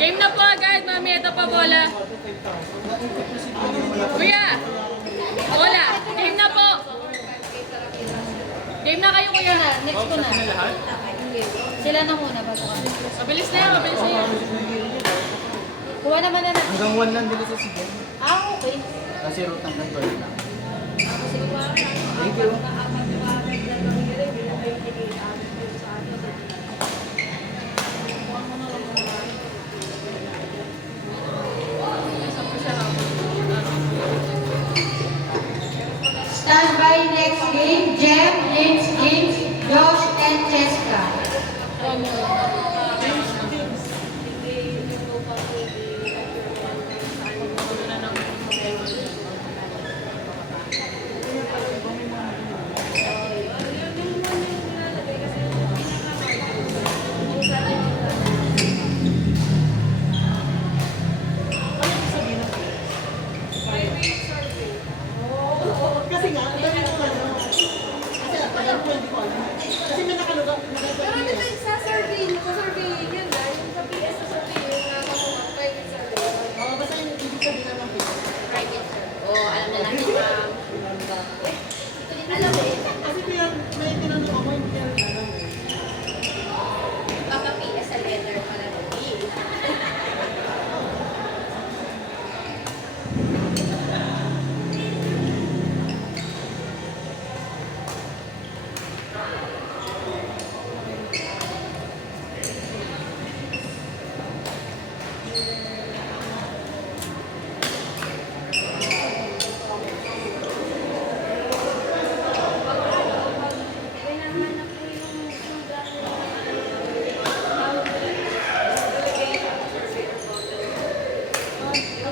Game na po agad, mami. Ito pa bola. Kuya! Bola! Game na po! Game na kayo, kuya. Next ko na. Sila na muna bago kami. Mabilis na yan, mabilis na yan. Kuha naman na natin. Hanggang 1 lang dito sa sige. Okay. Kasi route hanggang 12 lang. Thank you. Stand by next game, Jem, James, Josh, and Cheska. Kasi nga, ang dami ko ano. Kasi tagal ko hindi ko alam. Kasi may nakaluga. Pero dito sa survey yun na, yung sa PS sa survey yun na private survey. Oo, basta yung ibig sabihin naman ko. Private survey. Oo, alam na namin ma'am. Alam eh. Kasi may tinanong ako, hindi ko alam eh. Baka PS sa letter pala ng B.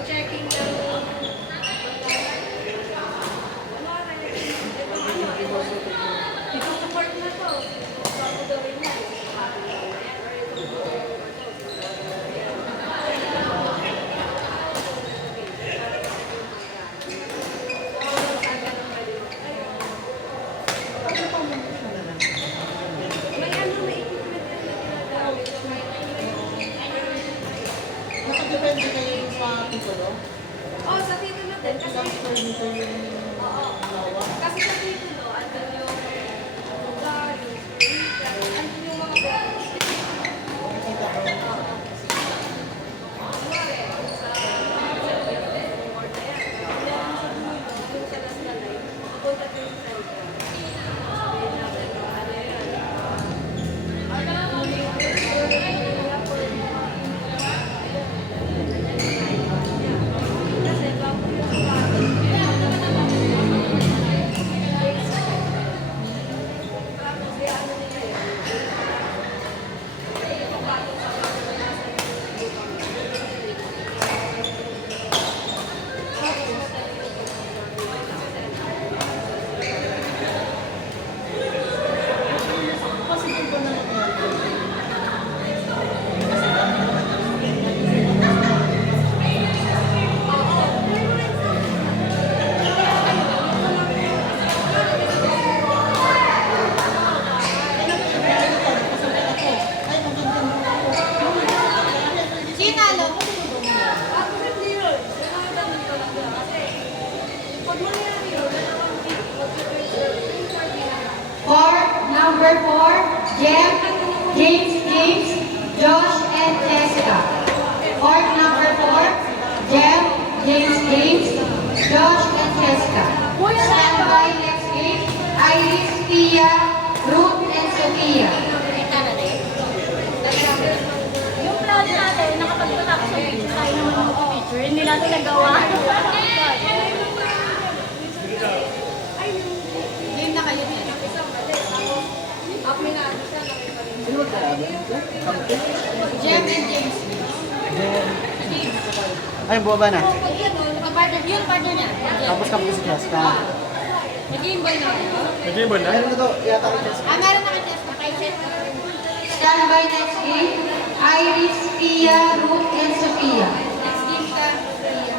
Checking ito support na to. Bago gawin yan. May ano, may equipment yan na ginagamit. Nakadepende kayo sa titulo. Oh, sa titulo din. Kasi, Sir, dito yung oo. lawa. Kasi sa titulo, andun yung lugar, yung spiritual, andun yung mga benefits. Nakikita ko. Kunwari, sa yung ward na yan. Yung sa last na life, pupunta ko yung center. Sabihin natin, ano yan? Kasi bago yung Possible ba na mangyari? Sinalo. Number 4, Jem, James, Josh, and Cheska. Court number 4, Jem, James, Josh, and Cheska. Stand by next game, Iris, Pia, Ruth, and Sophia. Yung plan natin, nakapagtatapos sa picture tayo naman ng picture. Hindi natin nagawa. Game na kayo. Sino kaya? Jem and James. Ay, bumaba na. Yun, partner niya. Tapos kami si Jessica. Nag-game boy na. Meron na to. Yata kay Jessica. Meron na kay Cheska. Stand by next game, Iris, Pia, Ruth, and Sophia. Next game ka, Pia.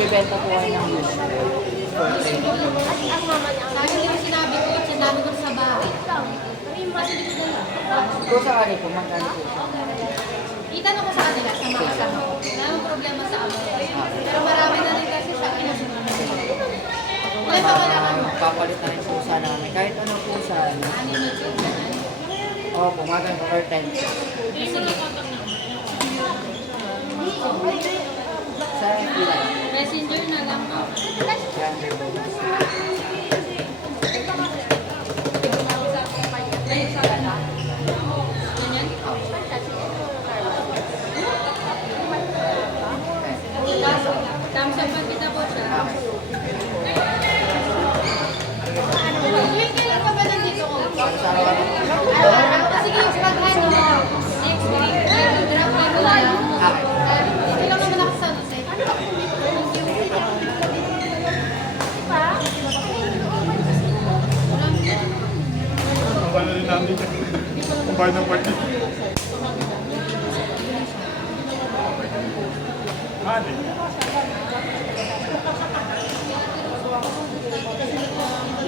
Bibenta po kayo ng unit for training. Sa akin yung sinabi ko, sinabi ko sa bahay. Kung sakali po, magkano po siya? Itanong ko sa kanila, sa mga kasama ko. Wala akong problema sa amin. Pero marami na rin kasi sa akin. Wala ba wala ka? Papalit na rin po sana kami. Kahit ano po sa ano. Opo, maganda per time. Sa pila. Messenger na lang. Younger po. Thumbs up pag kita po siya. Yung kailan ka ba nandito ko? Sa araw-araw. Sige, pag ano, next week, grab ko na lang. Hindi lang naman ako sa Jose. Ang ano rin namin dyan. Kumpay ng party. Hali.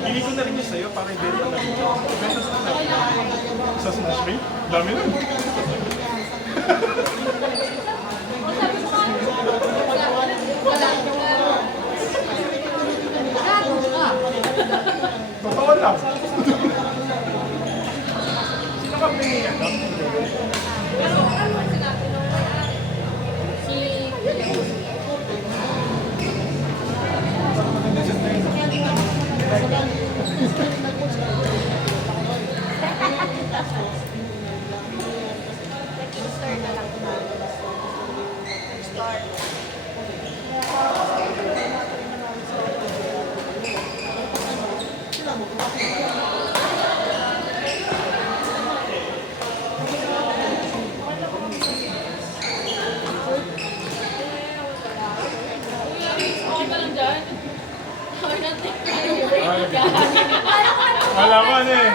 Ibigay ko na rin yun sa'yo para i-benta na rin. Benta sa na. Sa Smash Me? Dami nun. Totoo lang. Sino ka pinigyan? Okay pa lang dyan. Or nothing. Wala ko ano eh.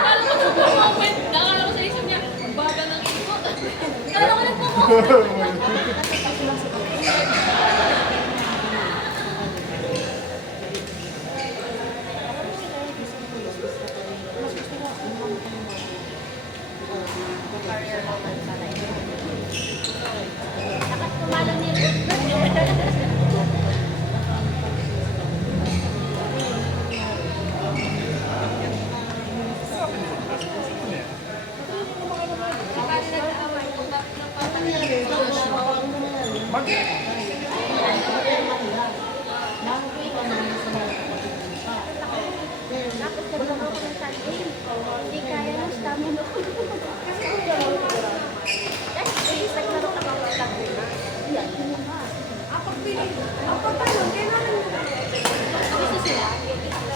Nakala ko sa isip niya, ang baga ng ikot. Nakala ko nagpo-moment. Hindi kaya ng stamina ko.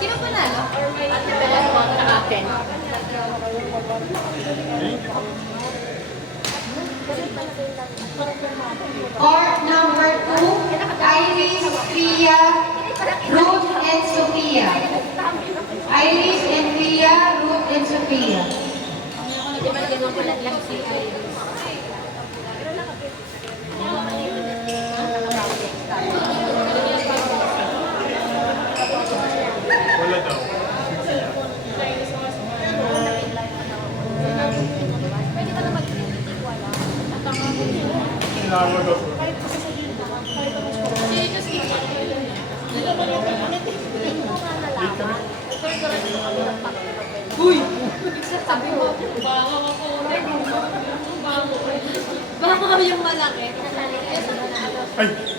Sino panalo? Ate Bella po, naka-akin. Court number 2, Iris, Pia, Ruth, and Sophia. Iris and Pia, Ruth, and Sophia. Di ba ganun ko lang si Iris? Wala daw. Pwede ka na mag-wala. At ang Kailangan daw. Uy! Sabi mo, Baka makuha. Baka baka yung malaki. Ay!